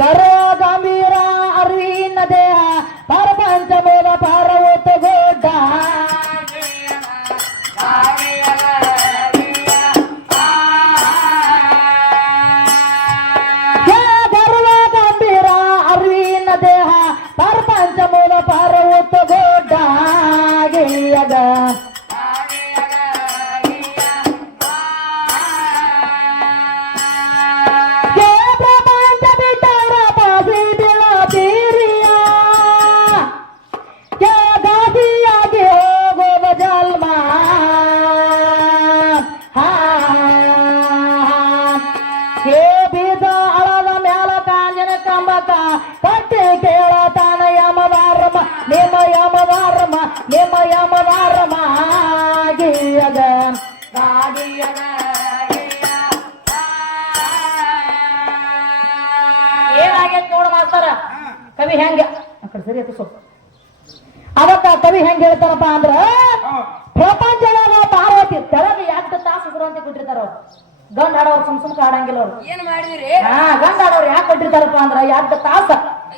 ಗರ್ವ ಗಂಭೀರ ಅರಿವಿನ ದೇಹ ಪರಪಂಚ ಮೂಲ ಪಾರ್ವತ ಗುಡ್ಡ ಗರ್ವ ಗಂಭೀರ ಅರಿವಿನ ದೇಹ ಪರಪಂಚ ಮೂಲ ಪಾರ್ವತ ಗುಡ್ಡ ಗಿಳಿಯಗ ಕಟ್ಟಿ ಕೇಳತಾನ ಯಮವಾರಮ ನಿಮ್ಮ ಯಮವಾರಮ ನಿಮ್ಮ ಯಮವಾರಮ ಗಿಯಗ ಏನಾಗೈತೆ ನೋಡ ಮಾಸ್ತರ ಕವಿ ಹೆಂಗ ಅಕಡೆ ಸರಿ ಆಯ್ತು ಸ್ವಲ್ಪ ಅದಕ್ಕ ಕವಿ ಹೆಂಗ ಹೇಳ್ತಾರಪ್ಪ ಅಂದ್ರ ಪ್ರಪಂಚದಾಗ ಪಾರ್ವತಿ ತೆಳಗೆ 2 ತಾಸು ಇದ್ರು ಅಂತ ಕೊಟ್ಟಿರ್ತಾರ ಅವ್ರು ಗಂಡ ಆಡೋರು ಸುಮ್ ಆಡಂಗಿಲ್ಲ ಅವ್ರು ಏನ್ ಮಾಡಿದ್ರಿ ಗಂಡ ಆಡೋರು ಯಾಕೆ ಕೊಟ್ಟಿರ್ತಾರಪ್ಪ ಅಂದ್ರ 2 ತಾಸ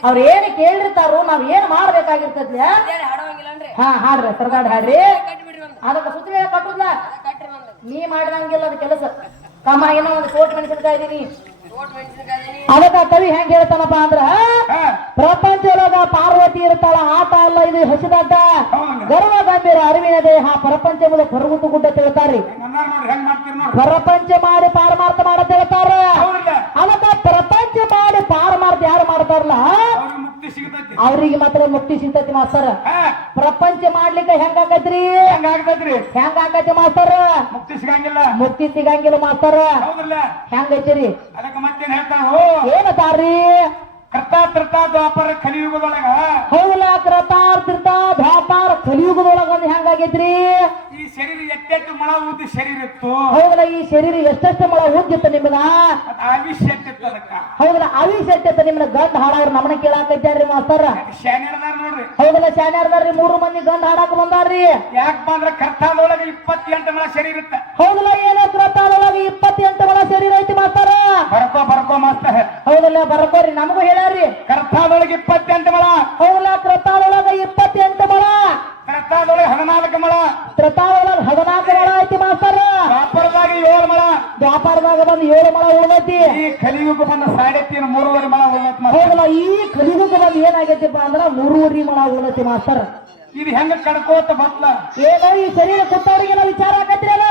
ಅವ್ರ ಏನ್ ಕೇಳಿರ್ತಾರೋ ನಾವ್ ಏನ್ ಮಾಡ್ಬೇಕಾಗಿರ್ತದ್ಲಿ ಹಾಡ್ರಿ ಸರ್ದಾಡ್ ಹಾಡ್ರಿ ಅದಕ್ಕ ಸುತ್ತಲೇ ಕಟ್ಟುದ್ಲ ನೀ ಮಾಡಿದಂಗಿಲ್ಲ ಅದ್ ಕೆಲಸ ಕಮ್ಮ ಏನೋ ಒಂದು ಕೋಟಿ ಮೆಣಸಿನ್ಕಾಯಿ ಇದೀನಿ ಅದಕ್ಕ ಕವಿ ಹೆಂಗ ಹೇಳ್ತಾನಪ್ಪ ಅಂದ್ರ ಪ್ರಪಂಚದೊಳಗ ಪಾರ್ವತಿ ಇರ್ತಾಳ ಆಟ ಅಲ್ಲ ಇದು ಹಸಿದಡ್ಡ ಗರ್ವ ಗಂಭೀರ ಅರಿವಿನ ದೇಹ ಪ್ರಪಂಚದ ಪರ್ವತ ಗುಡ್ಡ ತಿಳ್ತಾರ್ರಿ ಪ್ರಪಂಚ ಮಾಡಿ ಪಾರಮಾರ್ಥ ಮಾಡತ್ ಹೇಳ್ತಾರ ಅದಕ್ಕ ಪ್ರಪಂಚ ಮಾಡಿ ಪಾರಮಾರ್ಥ ಯಾರು ಮಾಡ್ತಾರಲ್ಲ ಅವ್ರಿಗೆ ಮಾತ್ರ ಮುಕ್ತಿ ಸಿಗ್ತೈತಿ ಮಾಸ್ತರ ಪ್ರಪಂಚ ಮಾಡ್ಲಿಕ್ಕೆ ಹೆಂಗಾಕತ್ರಿ ಹೆಂಗಾಕತಿ ಮಾಸ್ತರ ಮುಕ್ತಿ ಸಿಗಂಗಿಲ್ಲ ಮಾಸ್ತರ ಹೆಂಗೈತಿರಿ ಮತ್ತೇನ್ ಹೇಳ್ತಾನ ಏನತಾರ್ರಿ ಕರ್ತಾ ತೃತಾ ದ್ವಾಪರ ಕಲಿಯುಗದೊಳಗ ಹೌದಲ್ಲ ಕೃತಾರ್ಥ ದ್ವಾಪಾರ ಕಲಿಯುಗದೊಳಗ ಒಂದು ಹೆಂಗಾಗೈತ್ರಿ ಈ ಶರೀರ ಎಷ್ಟೆಷ್ಟು ಮಳ ಉದ್ದ ಶರೀರ ಇತ್ತು ಹೌದಲ್ಲ ಈ ಶರೀರ ಎಷ್ಟೆಷ್ಟು ಮಳ ಉದ್ದಿತ್ತು ನಿಮ್ಗ ಆವಿಷ್ಯ ಇತ್ತು ಅದಕ್ಕ ಹೌದಲ್ಲ ಆವಿಷ್ಯ ಇತ್ತು ನಿಮ್ನ ಗಂಡ ಹಾಡಾರ ನಮ್ಮನ್ನ ಕೇಳಾಕೈತ್ಯಾರ್ರಿ ಮಾಸ್ತರ ಶಾನ್ಯರದಾರ ನೋಡ್ರಿ ಹೌದಲ್ಲ ಶಾನ್ಯಾರದಾರ್ರಿ 3 ಮಂದಿ ಗಂಡ ಹಾಡಾಕ ಬಂದಾರ್ರಿ ಯಾಕಪ್ಪ ಅಂದ್ರ ಕರ್ತಾದೊಳಗ 28 ಮಳ ಶರೀರ ಇತ್ತ ಹೌದಲ್ಲ ಏನೋ ಕೃತಾದೊಳಗ 28 ಮಳ ಶರೀರ ಐತಿ ಮಾಸ್ತರ ಬರ್ಕೋ ಮಾಸ್ತರ ಹೌದಲ್ಲ ಬರ್ಕೋರಿ ನಮಗೂ ಹೇಳ್ಯಾರ್ರಿ ಕರ್ತಾದೊಳಗೆ 28 ಮಳ ಹೌದಲ್ಲ ಕೃತಾದೊಳಗ 28 ಮಳ ಕರ್ತಾದೊಳಗೆ 14 ಮಳ ಕೃತಾದೊಳಗ 14 ಮಳ ಐತಿ ಮಾಸ್ತರ ದ್ವಾಪರದಾಗ 7 ಮಳ ವ್ಯಾಪಾರದಾಗ ಬಂದು 7 ಮಳ ಉಳ್ದೈತಿ ಈ ಕಲಿಯುಗ ಬಂದ 3.5 ಮಳ ಉಳ್ದೈತಿ ಹೌದಲ್ಲ ಈ ಕಲಿಯುಗ ಬಂದು ಏನಾಗೈತಿಪ್ಪ ಅಂದ್ರ 3.5 ಮಳ ಉಳ್ದೈತಿ ಮಾಸ್ತರ ಇದು ಹೆಂಗ ಕಡ್ಕೋತ ಬತ್ಲ ಏನೋ ಈ ಶರೀರ ಕೊಟ್ಟವರಿಗೆ ನಾವು ವಿಚಾರ ಆಕತ್ರಿಲ್ಲ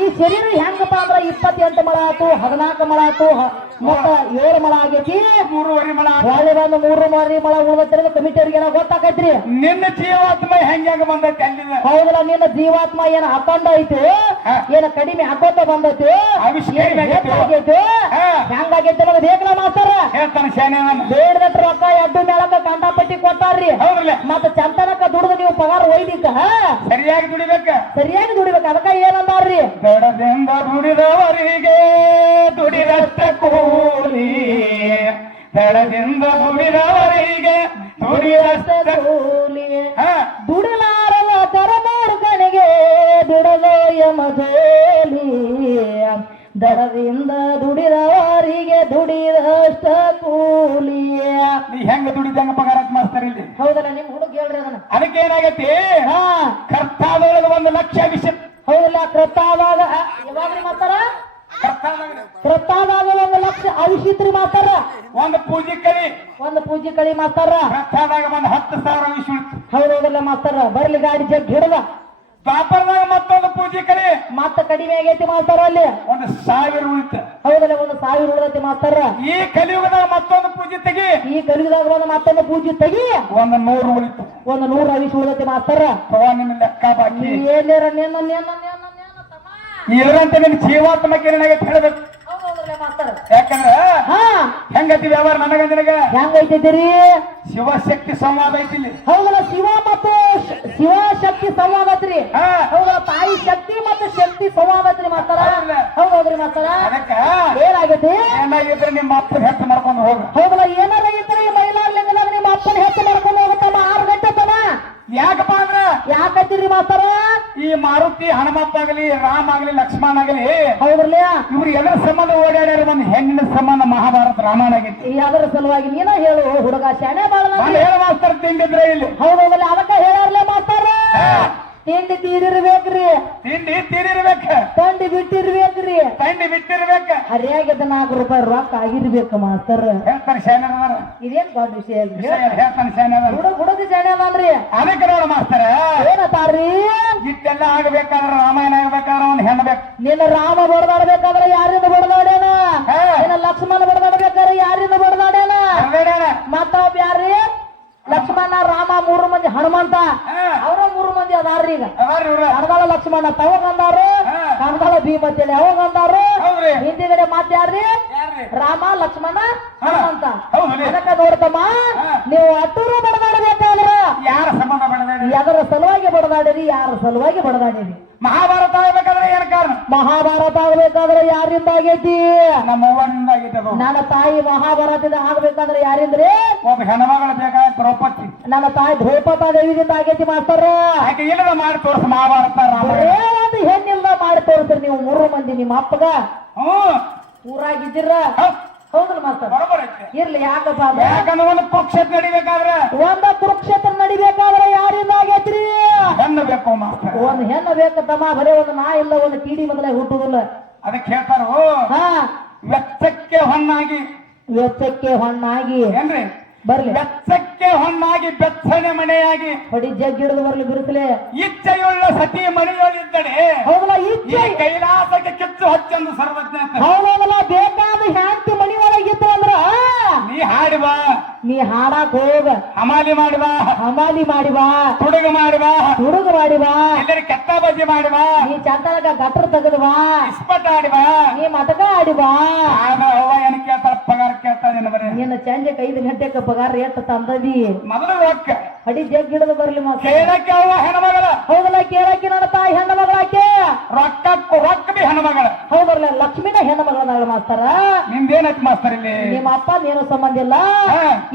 ಈ ಶರೀರ ಹೆಂಗಪ್ಪ ಅಂದ್ರ 28 ಮಳ ಆತು 14 ಮಳ ಆತು ಮತ್ತ 7 ಮಳ ಆಗೈತಿ 3.5 ಮಳ ಹೊಳ್ಳಿ ಬಂದು 3.5 ಮಳ ಉಳ್ದೈತಿ ಕಮಿಟಿಯವ್ರಿಗೆ ಏನೋ ಗೊತ್ತಾಕೈತ್ರಿ ನಿನ್ನ ಜೀವಾತ್ಮ ಹೆಂಗ ಬಂದೈತಿ ಅಲ್ಲಿಂದ ಹೌದಲ್ಲ ನಿನ್ನ ಜೀವಾತ್ಮ ಏನ ಹಾಕೊಂಡ ಐತಿ ಏನ ಕಡಿಮೆ ಹಾಕೋತ ಬಂದೈತಿ ಆಗೈತಿ ಹೆಂಗಾಗೈತಿ ಅನ್ನೋದು ಬೇಕಲ್ಲ ಮಾಸ್ತರ ಹೇಳ್ತಾನೆ ಶಾನ್ಯನ ಬೇಡದಟ್ಟ ರೊಕ್ಕ ಎಡ್ಡು ಮೇಳಕ ಕಂಡಪಟ್ಟಿ ಕೊಟ್ಟಾರ್ರಿ ಮತ್ತ ಚಂತನಕ ದುಡ್ದು ನೀವು ಪಗಾರ ಒಯ್ದಿಕ್ಕ ಸರಿಯಾಗಿ ದುಡಿಬೇಕು ಅದಕ್ಕ ಏನಂದಾರ್ರಿ ದಡದಿಂದ ದುಡಿದವರಿಗೆ ದುಡಿದಷ್ಟ ಕೂಲಿ ದಡದಿಂದ ದುಡಿದವರಿಗೆ ದುಡಿದಷ್ಟ ಕೂಲಿ ದುಡಿಲಾರದ ಕರಮಾರ್ಗನಿಗೆ ಬಿಡದೋ ಯಮಜೋಲಿ ದಡದಿಂದ ದುಡಿದವರಿಗೆ ದುಡಿದಷ್ಟ ಕೂಲಿ ನೀ ಹೆಂಗ ದುಡಿದಂಗ ಪಗಾರ ಮಾಡ್ತಾರ ಇಲ್ಲಿ ಹೌದಲ್ಲ ನಿಮ್ ಹುಡುಗ ಹೇಳ್ರಿ ಅದನ್ನ ಅದಕ್ಕೆ ಏನಾಗೈತಿ ಕರ್ತಾದೊಳಗ 1 ಲಕ್ಷ ವಿಷಯ ಹೌದಲ್ಲ ಕೃತಾದಾಗ ಯಾವಾಗ್ರಿ ಮಾತಾರ ಕೃತಾದಾಗ 1 ಲಕ್ಷ ಅವಿಷಿತ್ರಿ ಮಾತಾರ ಒಂದು ಪೂಜೆ ಕಳಿ ಮಾತಾರ ಕರ್ತಾದಾಗ 10,000 ವಿಷಯ ಹೌದಲ್ಲ ಮಾತಾರ ಬರ್ಲಿ ಗಾಡಿ ಜಗ್ ಹಿಡದ ದ್ವಾಪರದಾಗ ಮತ್ತೊಂದು ಪೂಜೆ ಕಲಿ ಮತ್ತ ಕಡಿಮೆ ಆಗೈತಿ ಮಾಸ್ತರ ಅಲ್ಲಿ 1,000 ಉಳಿತ ಹೌದಲ್ಲ 1,000 ಉಳಿದೈತಿ ಮಾಸ್ತರ ಈ ಕಲಿಯುಗದಾಗ ಮತ್ತೊಂದು ಪೂಜೆ ತೆಗಿ ಈ ಕಲಿಯುಗದಾಗ ಒಂದು ಮತ್ತೊಂದು ಪೂಜೆ ತೆಗಿ 100 ಉಳಿತು 100 ಅವಿಷ ಉಳಿದೈತಿ ಮಾಸ್ತರ ನಿಮ್ ಲೆಕ್ಕ ಬಾಕಿ ಏನೇರ ಇದ್ರಂತ ನಿನ್ ಜೀವಾತ್ಮಕ್ಕೆ ಏನಾಗೈತೆ ಹೇಳ್ಬೇಕು ಯಾಕಂದ್ರ ಹೆಂಗೈತಿ ವ್ಯವಹಾರ ನನಗ ಹೆಂಗೈತಿದ್ದೀರಿ ಶಿವಶಕ್ತಿ ಸಂವಾದ ಐತಿ ಇಲ್ಲಿ ಹೌದಲ್ಲ ಶಿವ ಮತ್ತು ಶಿವಶಕ್ತಿ ಸಂವಾದ ಐತ್ರಿ ಹೌದಲ್ಲ ತಾಯಿ ಶಕ್ತಿ ಮತ್ತು ಶಕ್ತಿ ಸಂವಾದ ಐತ್ರಿ ಮಾಸ್ತರ ಹೌದೌದ್ರಿ ಮಾಸ್ತರ ಅದಕ್ಕ ಏನಾಗೈತಿ ಏನಾಗಿದ್ರೆ ನಿಮ್ಮ ಅಪ್ಪನ ಹೆಚ್ಚು ಮಾಡ್ಕೊಂಡು ಹೋಗ ಹೌದಲ್ಲ ಏನಾರ ಇದ್ರೆ ಈ ಮೈಲಾರ್ಲಿಂಗದಾಗ ನಿಮ್ಮ ಅಪ್ಪನ ಹೆಚ್ಚು ಮಾಡ್ಕೊಂಡು ಹೋಗುತ್ತಮ್ಮ 6 ಗಂಟೆ ತನ ಯಾಕಪ್ಪ ಅಂದ್ರ ಯಾಕತ್ತೀರಿ ಮಾಸ್ತರ ಈ ಈ ಮಾರುತಿ ಹನುಮಪ್ಪ ಆಗಲಿ ರಾಮ ಆಗಲಿ ಲಕ್ಷ್ಮಣ ಆಗಲಿ ಹೌದ್ರಲ್ಲ ಇವ್ರು ಎದರ ಸಂಬಂಧ ಓಡಾಡ್ಯಾರ ಒಂದು ಹೆಣ್ಣಿನ ಸಂಬಂಧ ಮಹಾಭಾರತ ರಾಮಾಯಣ ಆಗೈತಿ ಅದರ ಸಲುವಾಗಿ ನೀನ ಹೇಳು ಹುಡುಗ ಶಾಣೆ ಬಾಳ ಹೇಳ ಮಾಸ್ತರ್ ತಿಂದಿದ್ರೆ ಇಲ್ಲಿ ಹೌದೌದಲ್ಲ ಅದಕ್ಕ ಹೇಳಾರ್ಲೆ ಮಾಸ್ತಾರ ತಿಂಡಿ ತೀರಿರ್ಬೇಕ್ರಿ ತಿಂಡಿ ತೀರಿರ್ಬೇಕ ತಂಡಿ ಬಿಟ್ಟಿರ್ಬೇಕ್ರಿ ತಂಡಿ ಬಿಟ್ಟಿರ್ಬೇಕ ಹರಿಯಾಗಿದ್ದ ₹4 ರೊಕ್ಕ ಆಗಿರ್ಬೇಕು ಮಾಸ್ತರ್ ಹೇಳ್ತಾರೆ ಶಾನ್ಯರ ಇದೇನ್ ದೊಡ್ಡ ವಿಷಯ ಹೇಳ್ತಾನೆ ಶಾನ್ಯರ ಹುಡುಗ ಶಾಣೆ ಅದನ್ರಿ ಅದಕ್ಕೆ ನೋಡ ಮಾಸ್ತರ ಏನತ್ತಾರ್ರಿ ಇಷ್ಟೆಲ್ಲ ಆಗ್ಬೇಕಾದ್ರೆ ರಾಮಾಯಣ ಆಗ್ಬೇಕಾದ್ರೆ ಒಂದು ಹೆಣ್ಣು ಬೇಕು ನಿನ್ನ ರಾಮ ಬಡದಾಡ್ಬೇಕಾದ್ರೆ ಯಾರಿಂದ ಬಡದಾಡ್ಯಾನ ನಿನ್ನ ಲಕ್ಷ್ಮಣ ಬಡದಾಡ್ಬೇಕಾದ್ರೆ ಯಾರಿಂದ ಬಡದಾಡ್ಯಾನ ಮತ್ತೊಬ್ಬ ಯಾರ್ರಿ ಲಕ್ಷ್ಮಣ ರಾಮ 3 ಮಂದಿ ಹನುಮಂತ ಅವರ 3 ಮಂದಿ ಅದಾರ್ರಿ ಈಗ ಕಣದಾಳ ಲಕ್ಷ್ಮಣ ತವಗಂದಾರು ಕಣದಾಳ ಭೀಮತ್ತೇಳಿ ಅವಾಗಂದಾರು ಹಿಂದಿಗಡೆ ಮಾತ್ಯಾರ್ರಿ ರಾಮ ಲಕ್ಷ್ಮಣ ಹನುಮಂತ ಅದಕ್ಕ ನೋಡ್ತಮ್ಮ ನೀವು ಅಟ್ಟೂರು ಬಡದಾಡಬೇಕಾದ್ರ ಯಾರ ಸಂಬಂಧ ಬಡದಾಡಿ ಅದರ ಸಲುವಾಗಿ ಬಡದಾಡಿರಿ ಯಾರ ಸಲುವಾಗಿ ಬಡದಾಡಿರಿ ಮಹಾಭಾರತ ಆಗ್ಬೇಕಾದ್ರೆ ಏನ್ ಕಾರಣ ಮಹಾಭಾರತ ಆಗ್ಬೇಕಾದ್ರೆ ಯಾರಿಂದ ಆಗೈತಿ ನಮ್ಮ ಅವ್ವನಿಂದ ಆಗೈತೆ ನನ್ನ ತಾಯಿ ಮಹಾಭಾರತದಿಂದ ಆಗ್ಬೇಕಾದ್ರೆ ಯಾರಿಂದ್ರಿ ಒಬ್ಬ ಹೆಣ್ಮಗಳು ಬೇಕಾದ ದ್ರೌಪದಿ ನನ್ನ ತಾಯಿ ದ್ರೌಪದ ದೇವಿದಿಂದ ಆಗೈತಿ ಮಾಸ್ತರ ಆಕೆ ಇಲ್ಲದ ಮಾಡಿ ತೋರ್ಸ ಮಹಾಭಾರತ ರಾಮಾಯಣ ಒಂದು ಹೆಣ್ಣಿಲ್ಲ ಮಾಡಿ ತೋರಿಸ್ರಿ ನೀವು 3 ಮಂದಿ ನಿಮ್ಮ ಅಪ್ಪಗ ಊರಾಗಿದ್ದೀರ ಹೌದಲ್ಲ ಮಾಸ್ತರ ಬರೋಬರ್ ಐತೆ ಇರ್ಲಿ ಯಾಕಪ್ಪ ಯಾಕಂದ್ರೆ ಒಂದು ಕುರುಕ್ಷೇತ್ರ ನಡಿಬೇಕಾದ್ರೆ ಕುರುಕ್ಷೇತ್ರ ನಡಿಬೇಕಾದ್ರೆ ಯಾರಿಂದ ಆಗೈತ್ರಿ ಹೆಣ್ಣು ಬೇಕು ಮಾಸ್ತರ ಒಂದು ಹೆಣ್ಣು ಬೇಕತ್ತಮ್ಮ ಬರೀ ಒಂದು ನಾ ಇಲ್ಲ ಒಂದು ಕೀಡಿ ಮೊದಲೇ ಹುಟ್ಟುದಿಲ್ಲ ಅದಕ್ಕೆ ಹೇಳ್ತಾರು ವೆಚ್ಚಕ್ಕೆ ಹೊನ್ನಾಗಿ ವೆಚ್ಚಕ್ಕೆ ಹೊಣ್ಣಾಗಿ ಏನ್ರಿ ಬರ್ಲಿ ಬೆಚ್ಚಕ್ಕೆ ಹೊನ್ನಾಗಿ ಬೆಚ್ಚನೆ ಮನೆಯಾಗಿ ಹೊಡಿ ಜಗ್ಗಿಡಿದು ಬರ್ಲಿ ಬಿರುಸಲೆ ಇಚ್ಛೆಯುಳ್ಳ ಸತಿ ಮನೆಯಲ್ಲಿದ್ದಡೆ ಹೌದಲ್ಲ ಇಚ್ಛೆ ಕೈಲಾಸಕ್ಕೆ ಕಿಚ್ಚು ಹಚ್ಚಂದು ಸರ್ವಜ್ಞ ಹೌದಲ್ಲ ಬೇಕಾದ ಹ್ಯಾಂತಿ ಮನಿ ಒಳಗಿತ್ತು ಅಂದ್ರ ನೀ ಹಾಡಿ ಬಾ ನೀ ಹಾಡಾಕ್ ಹೋಗ ಹಮಾಲಿ ಮಾಡಿ ಬಾ ಹಮಾಲಿ ಮಾಡಿ ಬಾ ತುಡುಗ ಮಾಡಿ ಬಾ ತುಡುಗ ಮಾಡಿ ಬಾ ಎಲ್ಲರಿ ಕೆಟ್ಟ ಬಜ್ಜಿ ಮಾಡಿ ಬಾ ನೀ ಚಂದಗ ಗಟ್ರ ತೆಗೆದು ಬಾ ಇಸ್ಪಟ್ ಆಡಿ ಬಾ ನೀ ಮಟಕ ಆಡಿ ಬಾ ಆಗ ಅವ್ವ ಏನ್ ಕೇಳ್ತಾರ ಪಗಾರ ಕೇಳ್ತಾಳೆ ಬರೀ ನಿನ್ನ ಸಂಜೆಗೆ 5 ಗಂಟೆಗೆ ಪಗಾರ ಎಷ್ಟು ತಂದದಿ ಮೊದಲು ರೊಕ್ಕ ಅಡಿ ಜಗ್ಗಿಡದು ಬರ್ಲಿ ಮಾತ್ರ ಕೇಳಕ್ಕೆ ಅವ್ವ ಹೆಣ್ಮಗಳ ಹೌದಲ್ಲ ಕೇಳಕ್ಕೆ ನನ್ನ ತಾಯಿ ಹೆಣ್ಣು ಮಗಳಾಕೆ ರೊಕ್ಕ ಬಿ ಹೆಣ್ಮಗಳ ಹೌದಲ್ಲ ಲಕ್ಷ್ಮಿನ ಹೆಣ್ಣು ಮಗಳದಾಳ ಮಾಸ್ತರ ನಿಮ್ದೇನೈತಿ ಮಾಸ್ತರ್ ಇಲ್ಲಿ ನಿಮ್ಮ ಅಪ್ಪ ಏನು ಸಂಬಂಧ ಇಲ್ಲ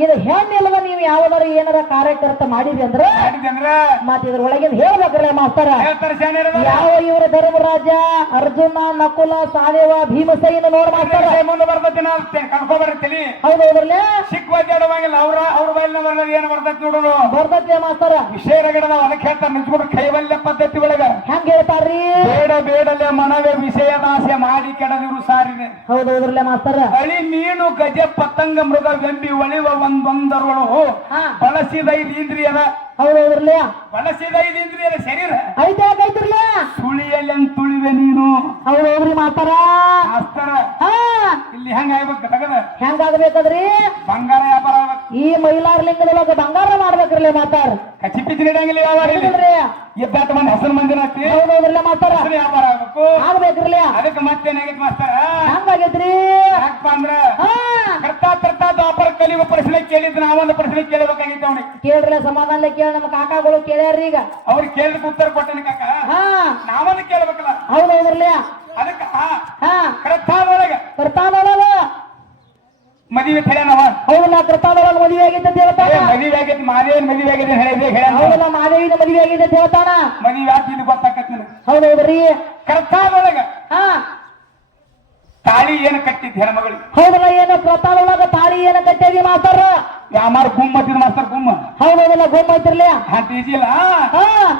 ಇದು ಹೆಣ್ಣಿಲ್ಲದ ನೀವು ಯಾವ್ದಾರ ಏನಾರ ಕಾರ್ಯಕರ್ತ ಮಾಡಿದ್ರಿ ಅಂದ್ರೆ ಮತ್ ಇದ್ರೊಳಗೆ ಹೇಳ್ಬೇಕ್ರಲ್ಲ ಮಾಸ್ತರ ಯಾವ ಇವ್ರ ಧರ್ಮರಾಜ ಅರ್ಜುನ ನಕುಲ ಸಾದೇವ ಭೀಮಸೈನ ನೋಡ್ ಮಾಸ್ತರ ಮುಂದೆ ಬರ್ತೈತಿ ಕಳ್ಕೊಬರ್ತೀನಿ ಹೌದೌದ್ರಲ್ಲ ಸಿಕ್ಕವಾಗಿಲ್ಲ ಅವ್ರ ಬೈಲಿನ ಬರಲ್ಲ ಏನು ಬರ್ತೈತಿ ನೋಡೋದು ಬರ್ತೈತಿ ಮಾಸ್ತರ ವಿಷಯ ರಗಡ ಅದಕ್ಕೆ ಹೇಳ್ತಾರೆ ನಿಂತ್ಕೊಂಡು ಕೈವಲ್ಯ ಪದ್ಧತಿ ಒಳಗ ಹೆಂಗ್ ಹೇಳ್ತಾರ್ರಿ ಬೇಡಲೇ ಮನವೇ ವಿಷಯದಾಸೆ ಮಾಡಿ ಕೆಡದಿರು ಸಾರಿದೆ ಹೌದೌದ್ರಲ್ಲ ಮಾಸ್ತರ ಅಳಿ ಮೀನು ಗಜ ಪತಂಗ ಮೃಗ ವೆಂಬಿ ಒಳಿವ ಒಂದೊಂದರೊಳು ಬಳಸಿದ 5 ಇಂದ್ರಿಯದ ಹೌದೌದ್ರಲ್ಲ ಬಳಸಿದ 5 ಇಂದ್ರಿಯದ ಶರೀರ ಐತೈತ್ರಲ್ಲ ಸುಳಿಯಲ್ಲಿ ತುಳಿವೆ ನೀನು ಹೌದೌದ್ರಿ ಮಾಸ್ತರ ಮಾಸ್ತರ ಇಲ್ಲಿ ಹೆಂಗ ಆಗ್ಬೇಕು ತಗದ ಹೆಂಗಾಗಬೇಕದ್ರಿ ಬಂಗಾರ ವ್ಯಾಪಾರ ಆಗ್ಬೇಕು ಈ ಮೈಲಾರ್ ಲಿಂಗದೊಳಗ ಬಂಗಾರ ಮಾಡ್ಬೇಕ್ರಲ್ಲ ಮಾತಾರ ಕಚಿಪಿಚ್ಚಿ ನೀಡಂಗಿಲ್ಲ ವ್ಯಾಪಾರ ಇಬ್ಬತ್ತು ಮಂದಿ ಹೆಸರು ಮಂದಿನ ಹೌದೌದ್ರಲ್ಲ ಮಾಸ್ತರ ವ್ಯಾಪಾರ ಆಗ್ಬೇಕು ಆಗ್ಬೇಕ್ರಲ್ಲ ಅದಕ್ಕೆ ಮತ್ತೇನಾಗೈತಿ ಮಾಸ್ತರ ಹಂಗಾಗೈತ್ರಿ ಯಾಕಪ್ಪ ಅಂದ್ರ ಕರ್ತಾ ದ್ವಾಪರ ಕಲಿಯುವ ಪ್ರಶ್ನೆ ಕೇಳಿದ್ ನಾವೊಂದು ಪ್ರಶ್ನೆ ಕೇಳಬೇಕಾಗಿತ್ತು ಅವ್ನಿಗೆ ಕೇಳ್ರಲ್ಲ ಸಮಾಧಾನ ಕೇಳ ನಮ್ಮ ಕಾಕಾಗಳು ಕೇಳ್ಯಾರ್ರಿ ಈಗ ಅವ್ರು ಕೇಳಿದ ಉತ್ತರ ಕೊಟ್ಟನ ಕಾಕ ನಾವೊಂದು ಕೇಳ್ಬೇಕಲ್ಲ ಹೌದೌದ್ರಲ್ಲ ಅದಕ್ಕ ಕರ್ತಾದೊಳಗ ಮದುವೆ ಹೇಳ್ಯಾನವ ಹೌದಲ್ಲ ಕರ್ತಾದೊಳಗ ಮದುವೆ ಆಗೈತೆ ಅಂತ ಹೇಳ್ತಾನ ಮದುವೆ ಆಗೈತಿ ಮಾದೇವನ್ ಮದುವೆ ಆಗೈತೆ ಹೇಳಿದ್ರೆ ಹೌದಲ್ಲ ಮಾದೇವಿನ ಮದುವೆ ಆಗೈತೆ ಅಂತ ಹೇಳ್ತಾನ ಮದುವೆ ಆಗ್ತಿದ್ದು ಗೊತ್ತಾಕತ್ ಹೌದೌದ್ರಿ ಕರ್ತಾದೊಳಗ ತಾಳಿ ಏನು ಕಟ್ಟಿದ್ ಹೆಣ್ಮಗಳು ಹೌದಲ್ಲ ಏನು ಕರ್ತಾದೊಳಗ ತಾಳಿ ಏನು ಕಟ್ಟೇವಿ ಮಾಸ್ತರ ಯಾಮಾರ ಗುಮ್ಮ ಹತ್ತಿದ ಮಾಸ್ತರ್ ಗುಮ್ಮ ಹೌದೌದಲ್ಲ ಗುಮ್ಮ ಐತಿರ್ಲಿ ಈಜಿಲ್ಲ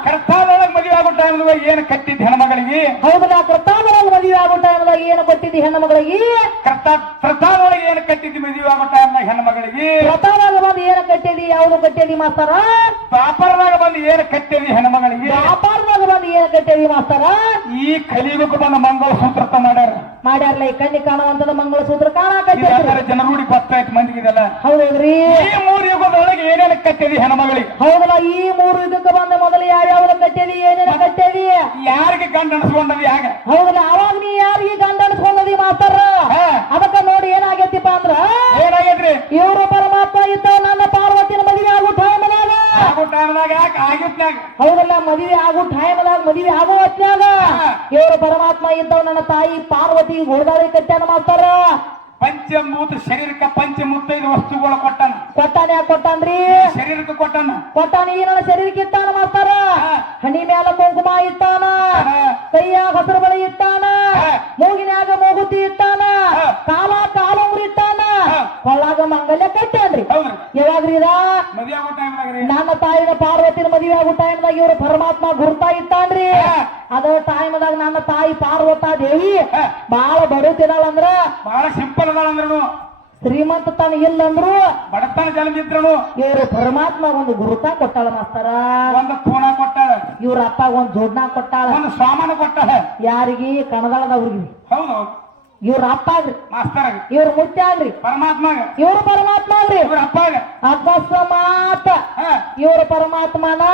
ಕರ್ತಾದೊಳಗ ಮದುವೆ ಆಗೋ ಟೈಮ್ದಾಗ ಏನು ಕಟ್ಟಿದ್ ಹೆಣ್ಮಗಳಿಗೆ ಹೌದಲ್ಲ ಕರ್ತಾದೊಳಗ ಮದುವೆ ಆಗೋ ಟೈಮ್ದಾಗ ಏನು ಕೊಟ್ಟಿದ್ದಿ ಹೆಣ್ಣು ಮಗಳಿಗೆ ಕರ್ತಾದೊಳಗೆ ಏನು ಕಟ್ಟಿದ್ದಿ ಮದುವೆ ಆಗೋ ಟೈಮ್ದಾಗ ಹೆಣ್ಮಗಳಿಗೆ ಕರ್ತಾದಾಗ ಬಂದು ಏನು ಕಟ್ಟಿದಿ ಯಾವ್ದು ಕಟ್ಟಿದಿ ಮಾಸ್ತರ ವ್ಯಾಪಾರದಾಗ ಬಂದು ಏನು ಕಟ್ಟಿದಿ ಹೆಣ್ಮಗಳಿಗೆ ವ್ಯಾಪಾರದಾಗ ಬಂದು ಏನು ಕಟ್ಟಿದಿ ಮಾಸ್ತರ ಈ ಕಲಿಯುಗಕ್ಕೆ ಬಂದ ಮಂಗಳಸೂತ್ರ ಮಾಡ್ಯಾರಲ್ಲ ಈ ಕಣ್ಣಿ ಕಾಣುವಂತದ ಮಂಗಳಸೂತ್ರ ಕಾಣಕತ್ತಿ ಜನರೂಢಿ ಗೊತ್ತಾಯ್ತು ಮಂದಿಗಿದೆಲ್ಲ ಹೌದೌದ್ರಿ ಈ 3 ಯುಗದೊಳಗೆ ಏನೇನು ಕಟ್ಟಿದಿ ಹೆಣ್ಮಗಳಿಗೆ ಹೌದಲ್ಲ ಈ 3 ಯುಗಕ್ಕೆ ಬಂದ ಮೊದಲು ಯಾವ್ಯಾವ್ದು ಕಟ್ಟಿದಿ ಏನೇನು ಕಟ್ಟಿದಿ ಯಾರಿಗೆ ಗಂಡ ಅನ್ಸ್ಕೊಂಡದಿ ಯಾಗ ಹೌದಲ್ಲ ಅವಾಗ ನೀ ಯಾರಿಗೆ ಗಂಡ ಅನ್ಸ್ಕೊಂಡದಿ ಮಾಸ್ತರ ಅದಕ್ಕ ನೋಡಿ ಏನಾಗೈತಿಪ್ಪ ಅಂದ್ರ ಏನಾಗೈತ್ರಿ ಇವರು ಪರಮಾತ್ಮ ಇದ್ದ ನನ್ನ ಪಾರ್ವತಿನ ಮದುವೆ ಆಗೋ ಟೈಮ್ದಾಗ ಯಾಕೆ ಆಗಿತ್ನಾಗ ಹೌದಲ್ಲ ಮದುವೆ ಆಗೋ ಟೈಮ್ದಾಗ ಮದುವೆ ಆಗೋ ಹೊತ್ನ್ಯಾಗ ಇವರು ಪರಮಾತ್ಮ ಇದ್ದವ್ ನನ್ನ ತಾಯಿ ಪಾರ್ವತಿ ಗೋಳದಾಳಿ ಕಟ್ಟ್ಯಾನ ಮಾಸ್ತರ ಪಂಚಭೂತ ಶರೀರಕ್ಕೆ ಪಂಚಮುತ್ತೈದು ವಸ್ತುಗಳು ಕೊಟ್ಟಾನ. ಕೊಟ್ಟಾನ ಯಾಕೆ ಕೊಟ್ಟಾನ್ರಿ? ಶರೀರಕ್ಕೆ ಕೊಟ್ಟಾನ. ಕೊಟ್ಟಾನ ಏನನ್ನ ಶರೀರಕ್ಕೆ ಇಟ್ಟಾನ ಮಾಸ್ತಾರ? ಹಣಿ ಮ್ಯಾಲ ಕುಂಕುಮ ಇಟ್ಟಾನ, ಕೈಯಾಗ ಹಸಿರು ಬಳಿ ಇಟ್ಟಾನ, ಮೂಗಿನ್ಯಾಗ ಮೂಗುತಿ ಇಟ್ಟಾನ, ಕಾಲುಂಗ್ರಿ ಇಟ್ಟಾನ, ಕೊಳ್ಳಾಗ ಮಂಗಲ್ಯ ಕಟ್ಟಾನ್ರಿ. ಯಾವಾಗ್ರಿ ಇದ? ಮದುವೆ ಆಗೋ ಟೈಮ್ನಾಗ್ರಿ. ನನ್ನ ತಾಯಿನ ಪಾರ್ವತಿನ ಮದುವೆ ಆಗೋ ಟೈಮ್ದಾಗ ಇವ್ರು ಪರಮಾತ್ಮ ಗುರುತಾ ಇಟ್ಟಾನ್ರಿ. ಅದ ಟೈಮ್ದಾಗ ನನ್ನ ತಾಯಿ ಪಾರ್ವತ ದೇವಿ ಬಾಳ ಬಡುತ್ತಿದಾಳಂದ್ರ, ಬಹಳ ಸಿಂಪಲ್ ಅದಾಳಂದ್ರು, ಶ್ರೀಮಂತ ತಾನ ಇಲ್ಲಂದ್ರು, ಬಡತನ ಜನ್ಮ ಇದ್ರು ಇವ್ರು ಪರಮಾತ್ಮ ಒಂದು ಗುರುತಾ ಕೊಟ್ಟಾಳ ಮಾಸ್ತರ. ಒಂದು ಕೋಣ ಕೊಟ್ಟಾಳ, ಇವ್ರ ಅಪ್ಪ ಒಂದ್ ಜೋಡ್ನ ಕೊಟ್ಟಾಳ, ಒಂದು ಸಾಮಾನ ಕೊಟ್ಟಾಳ. ಯಾರಿಗಿ? ಕಣದಾಳದವ್ರಿಗೆ. ಹೌದು, ಇವ್ರ ಅಪ್ಪ ಆಗ್ರಿ, ಮಾಸ್ತರ ಇವ್ರ ಮುತ್ಯ ಆಗ್ರಿ, ಪರಮಾತ್ಮ, ಇವ್ರು ಪರಮಾತ್ಮ ಆಗ್ರಿ. ಇವ್ರ ಅಪ್ಪಾಗ ಅಕಸ್ಮಾತ್ ಇವ್ರ ಪರಮಾತ್ಮನ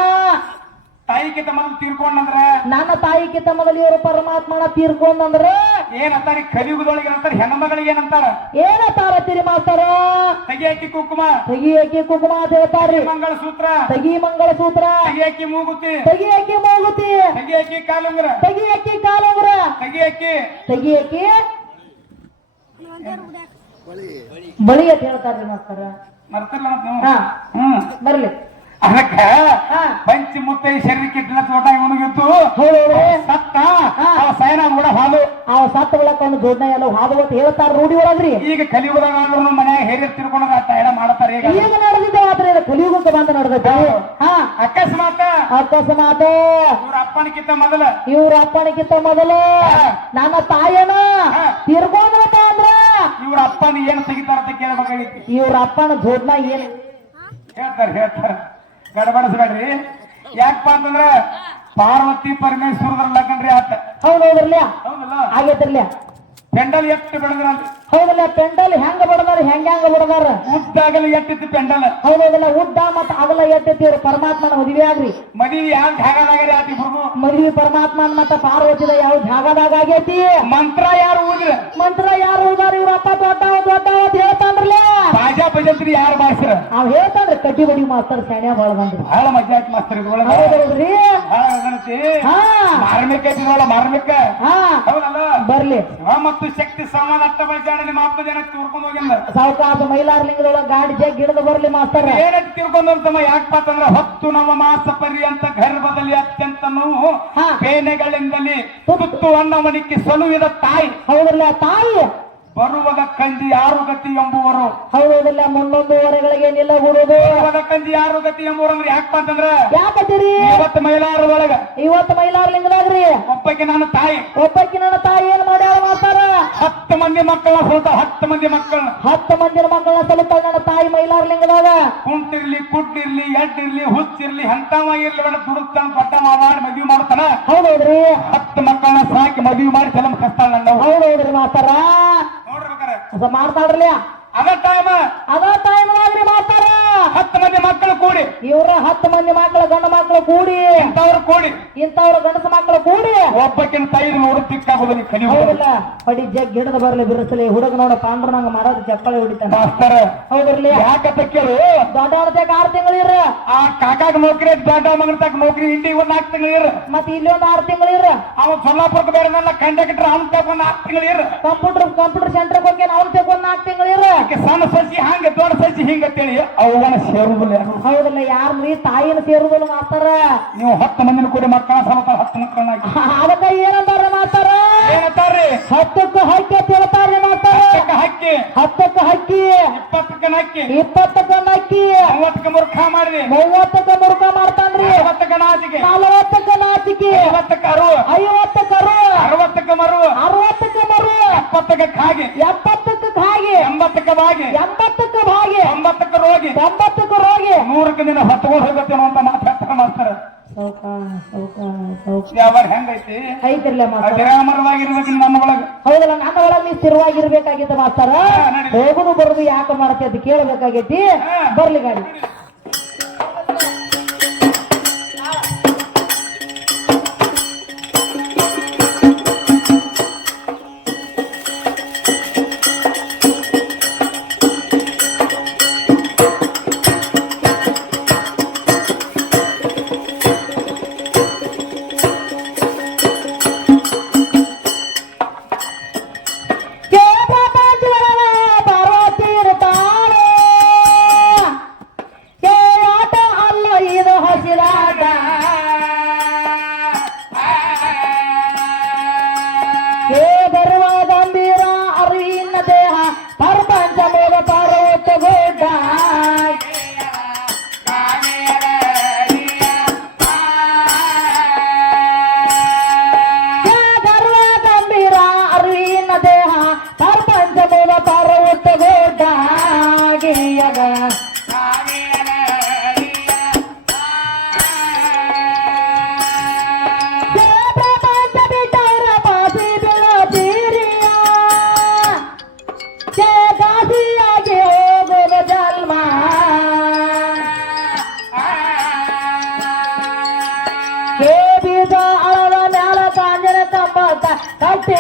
ತಾಯಿಗಿಂತ ಮೊದಲು ತೀರ್ಕೊಂಡಂದ್ರ, ನನ್ನ ತಾಯಿಗಿಂತ ಮೊದಲು ಇವ್ರ ಪರಮಾತ್ಮನ ತೀರ್ಕೊಂಡಂದ್ರ ಏನಂತಾರ? ಕಲಿಯುಗದೊಳಗೆ ಏನಂತಾರ? ಹೆಣ್ಮಗಳಿಗೆ ಏನಂತಾರ? ಏನಂತಾರ ತಿರಿ ಮಾಸ್ತರ? ತೆಗಿಯಾಕಿ ಕುಂಕುಮ, ತೆಗಿಯಕಿ ಕುಂಕುಮ ಅಂತ ಹೇಳ್ತಾರ್ರಿ. ಮಂಗಳ ಸೂತ್ರ, ತೆಗಿ ಮಂಗಳ ಸೂತ್ರ, ತೆಗಿಯಾಕಿ ಮೂಗುತಿ, ತೆಗಿಯಕಿ ಮೂಗುತಿ, ತೆಗಿಯಾಕಿ ಕಾಲುಂಗುರ, ತೆಗಿಯಕಿ ಕಾಲುಂಗುರ, ತೆಗಿಯಾಕಿ ಬಳಿ ಅಂತ ಹೇಳ್ತಾರ್ರಿ ಮಾಸ್ತರ. ಮರ್ತಲ್ಲ ಮತ್ ನೀವು? ಹಾ ಬರ್ಲಿ. ಅದಕ್ಕ ಪಂಚಮುತ್ತೈ ಶರೀರಕ್ಕೆ ಇಟ್ಟಿನ ತೋಟ ಇವನಿಗಿತ್ತು. ಸತ್ತ ಸೈನ ಕೂಡ ಹಾಲು ಆ ಸತ್ತ ಒಳಕ ಒಂದು ದೊಡ್ಡ ಎಲ್ಲ ಹಾದು ಅಂತ ಹೇಳ್ತಾರ ರೂಢಿ ಒಳಗ್ರಿ. ಈಗ ಕಲಿಯುಗದಾಗ ಆದ್ರೂ ಮನ್ಯಾಗ ಹಿರಿಯರ್ ತಿರ್ಕೊಂಡ್ರ ಅಷ್ಟ ಹೇಳ ಮಾಡ್ತಾರೆ. ಈಗ ನಡೆದಿದ್ದ ಮಾತ್ರ ಕಲಿಯುಗಕ್ಕೆ ಬಂದ ನಡೆದೈತೆ. ಅಕಸ್ಮಾತ್ ಇವ್ರ ಅಪ್ಪನಕ್ಕಿಂತ ಮೊದಲ ನನ್ನ ತಾಯನ ತಿರ್ಕೊಂಡ್ರತ ಅಂದ್ರ ಇವ್ರ ಅಪ್ಪನ ಏನ್ ತೆಗಿತಾರಂತ ಕೇಳಬೇಕಾಗಿತ್ತು. ಇವ್ರ ಅಪ್ಪನ ಜೋಡ್ನ ಏನ್ ಹೇಳ್ತಾರ ಗಡಬಡಿಸ್ಬೇಡ್ರಿ. ಯಾಕಪ್ಪ ಅಂತಂದ್ರ ಪಾರ್ವತಿ ಪರಮೇಶ್ವರದ್ರ ಲಗ್ನ್ರಿ ಆತ. ಹೌದೌದ್ರಲ್ಲ, ಹೌದಲ್ಲ? ಆಗೈತ್ರಲ್ಲ. ಪೆಂಡಲ್ ಎಷ್ಟು ಬೆಳೆದ್ರಲ್ರಿ? ಹೌದಲ್ಲ. ಪೆಂಡಲ್ ಹೆಂಗ ಬಡದಾರ, ಹೆಂಗ ಬಡದಾರ? ಉದ್ದಾಗಲ ಎಟ್ಟಿತ್ತು ಪೆಂಡಲ್. ಹೌದಲ್ಲ. ಉದ್ದ ಮತ್ತ ಅಗಲ ಎಟ್ಟೈತಿ. ಇವ್ರ ಪರಮಾತ್ಮನ ಮದುವೆ ಆಗ್ರಿ. ಮದುವೆ ಯಾವ ಜಾಗದಾಗ್ರಿ ಆತ? ಇಬ್ರು ಮದುವೆ ಪರಮಾತ್ಮನ್ ಮತ್ತ ಪಾರ್ವತಿದ ಯಾವ ಜಾಗದಾಗ ಆಗೈತಿ? ಮಂತ್ರ ಯಾರು ಊದ್ರ? ಮಂತ್ರ ಯಾರು ಊದಾರ? ಇವ್ರ ಅಪ್ಪ ದೊಡ್ಡ ಅಂತ ಹೇಳ್ತಾನ್ರಲ್ಲ. ಬಾಜಾ ಭಜಂತ್ರಿ ಯಾರು ಬಾಯ್ಸ್ರ? ಅವ್ ಹೇಳ್ತಾನ್ರಿ ಕಟ್ಟಿ ಬಡಿ ಮಾಸ್ತರ್ ಶಾಣ್ಯ ಬಾಳ ಬಂದ್ರಿ. ಬಹಳ ಮಜಾ ಆಯ್ತು ಮಾಸ್ತರ್. ಹೌದೌದ್ರಿ. ಮಾರ್ಮಿಕ ಐತಿದ್ವಲ್ಲ, ಮಾರ್ಮಿಕ. ಹೌದಲ್ಲ? ಬರ್ಲಿ. ಮತ್ತು ಶಕ್ತಿ ಸಮಾನ ಅಷ್ಟ ಬಜಾಣ ನಿಮ್ಮ ಅಪ್ಪ ಜನಕ್ಕೆ ತಿರ್ಕೊಂಡು ಹೋಗಿಂದ ಸಾವುಕಾಸ ಮೈಲಾರಲಿಂಗದೊಳಗ ಗಾಡಿ ಜಗ್ ಗಿಡದ ಬರ್ಲಿ ಮಾಸ್ತರ. ಏನಕ್ಕೆ ತಿರ್ಕೊಂಡು ತಮ್ಮ? ಯಾಕಪ್ಪ ಅಂತಂದ್ರ 10 ನವ ಮಾಸ ಪರ್ಯಂತ ಗರ್ಭದಲ್ಲಿ ಅತ್ಯಂತ ನೋವು ಬೇನೆಗಳಿಂದಲೇ ತುತ್ತು ಅನ್ನವನಿಕ್ಕೆ ಸಲುವಿದ ತಾಯಿ. ಹೌದಲ್ಲ. ತಾಯಿ ಬರುವಾಗ ಕಂಜಿ ಯಾರು ಗತಿ ಎಂಬುವರು. ಹೌದಲ್ಲ. ಮುನ್ನೊಂದು ವರೆಗಳಿಗೆ ನಿಲ್ಲಗುಡುದು. ಬರುವಾಗ ಕಂಜಿ ಯಾರು ಗತಿ ಎಂಬುವರು ಅಂದ್ರೆ ಯಾಕಪ್ಪ ಅಂತಂದ್ರ ಯಾಕತ್ತೀರಿ? ಇವತ್ತು ಮೈಲಾರ ಒಳಗ ಮೈಲಾರಲಿಂಗದಾಗ್ರಿ ಒಬ್ಬಕ್ಕೆ ನನ್ನ ತಾಯಿ ಏನ್ ಮಾಡ್ಯಾಳ ಮಾಸ್ತಾರ? 10 ಮಂದಿ ಮಕ್ಕಳನ್ನ ಸೊಲ್ತಾಳ. 10 ಮಂದಿ ಮಕ್ಕಳನ್ನ 10 ಮಂದಿನ ಮಕ್ಕಳನ್ನ ಸಲುತ್ತಾಳ ನನ್ನ ತಾಯಿ ಮೈಲಾರಲಿಂಗದಾಗ. ಕುಂಟಿರ್ಲಿ, ಕುಟ್ಟಿರ್ಲಿ, ಎಡ್ಡಿರ್ಲಿ, ಹುಚ್ಚಿರ್ಲಿ, ಹಂತವ ಇರ್ಲಿ, ದುಡುಕ್ತಾನ, ಪಟ್ಟ ಮಾಡಿ ಮದ್ವಿ ಮಾಡ್ತಾನ. ಹೌದೌದ್ರಿ. 10 ಮಕ್ಕಳನ್ನ ಸಾಕಿ ಮದ್ವಿ ಮಾಡಿ ಚಲಂ ಕಸ್ತಾಳ ನನ್ನ. ಹೌದೌದ್ರಿ ಮಾಸ್ತಾರ. ನೋಡ್ರಿ ಮಾಡ್ತಾಳ್ರಲ್ಲ. ಅದ ಟೈಮ್ನಾಗ್ರಿ ಮಾಸ್ತಾರ 10 ಮಂದಿ ಮಕ್ಕಳು ಕೂಡಿ, ಇವ್ರ 10 ಮಂದಿ ಮಕ್ಕಳು ಗಂಡ ಮಕ್ಕಳು ಕೂಡಿ, ಇಂಥವ್ರ ಗಂಡಸ ಮಕ್ಕಳು ಕೂಡಿ ಒಬ್ಬಕ್ಕಿನ ತಾಯಿ ನೋಡು ತಿಕ್ಕಾಗೋದು ಕಲಿಯೋದಿಲ್ಲ. ಹೊಡಿ ಜಗ್ ಗಿಡದ ಬರ್ಲಿ ಬಿರುಸಲಿ ಹುಡುಗ ನೋಡ ಪಾಂಡ್ರಂಗ ಮಾಡೋದು ಚಪ್ಪಳೆ ಹೊಡಿತಾನ ಮಾಸ್ತರ. ಹೌದ್ರಲಿ. ಯಾಕಂತ ಕೇಳು, ದೊಡ್ಡವಳತೆಗ 6 ತಿಂಗಳಿರ. ಆ ಕಾಕಾಗ ನೌಕರಿ, ದೊಡ್ಡ ಮಗನ ನೌಕರಿ, ಇಂಡಿ 1 4 ತಿಂಗಳಿರ. ಮತ್ತೆ ಇಲ್ಲಿ ಒಂದು 6 ತಿಂಗಳಿರ. ಅವ ಸೊಲ್ಲಾಪುರಕ್ಕೆ ಬೇರೆ ನನ್ನ ಕಂಡಕ್ಟರ್, ಅವ್ನ ತಗೊಂಡ್ 4 ತಿಂಗಳಿರ. ಕಂಪ್ಯೂಟರ್ ಸೆಂಟರ್ ಹೋಗಿ ಅವ್ನ ತಗೊಂಡ್ 4 ತಿಂಗಳಿರ. ಸಣ್ಣ ಸಸಿ ಹಂಗ, ದೊಡ್ಡ ಸಸಿ ಹಿಂಗಂತೇಳಿ ಅವುಗಳನ್ನ ಸೇರುದಿಲ್ಲ. ಹೌದಲ್ಲ. ಯಾರ್ರೀ ತಾಯಿನ ಸೇರುದಿಲ್ಲ ಮಾಸ್ತಾರ. ನೀವು 10 ಮಂದಿನ ಕೂಡಿ ಮಕ್ಕಳ ಸಲತಾರ. 10 ಮಕ್ಕಳನ್ನ ಅದಕ್ಕ ಏನಂತಾರ ಮಾಸ್ತಾರ? ಏನಂತಾರ್ರಿ? 10ಕ್ಕೆ ಹಕ್ಕಿ ಅಂತ ಹೇಳ್ತಾರ್ರಿ ಮಾಸ್ತಾರ. 10ಕ್ಕೆ ಹಕ್ಕಿ, 10ಕ್ಕೆ ಹಕ್ಕಿ, 20ಕ್ಕೆ ನಕ್ಕಿ, 20ಕ್ಕೆ ನಕ್ಕಿ, 30ಕ್ಕೆ ಮುರ್ಖ ಮಾಡ್ರಿ, 30ಕ್ಕೆ ಮುರುಕ ಮಾಡ್ತಾನ್ರಿ, 40ಕ್ಕೆ ನಾಚಿಕೆ, 40ಕ್ಕೆ ನಾಚಿಕೆ, 50ಕ್ಕೆ ಅರು, 50ಕ್ಕೆ ಅರು, 60ಕ್ಕೆ ಮರು, 60ಕ್ಕೆ ಮರು, 70ಕ್ಕೆ ಕಾಗಿ, 70ಕ್ಕೆ ಕಾಗಿ, 80ಕ್ಕೆ ಬಾಗಿ, 80ಕ್ಕೆ ಭಾಗಿ, 90ಕ್ಕೆ ರೋಗಿ, 90ಕ್ಕೆ ರೋಗಿ, 100ಕ್ಕೆ ದಿನ ಹೊತ್ಕೊಂಡು ಹೋಗತ್ತೇನೋ ಅಂತ ಮಾತಾಡ್ತಾರೆ ಮಾಸ್ತರ. ಹೆಂಗೈತಿ? ಐತಿರ್ಲ ಮಾಸ್ತರ. ವಿರಾಮರವಾಗಿರ್ಬೇಕು ನಮ್ಮ ಒಳಗ. ಹೌದಲ್ಲ. ನನ್ನ ಒಳಗ ನೀ ಸ್ಥಿರವಾಗಿರ್ಬೇಕಾಗಿತ್ತು ಮಾಸ್ತರ. ಹೋಗುದು ಬರುದು ಯಾಕೆ ಮಾಡ್ತಿ ಅಂತ ಕೇಳಬೇಕಾಗೈತಿ. ಬರ್ಲಿ ಗಾಡಿ. ಕಟ್ಟಿ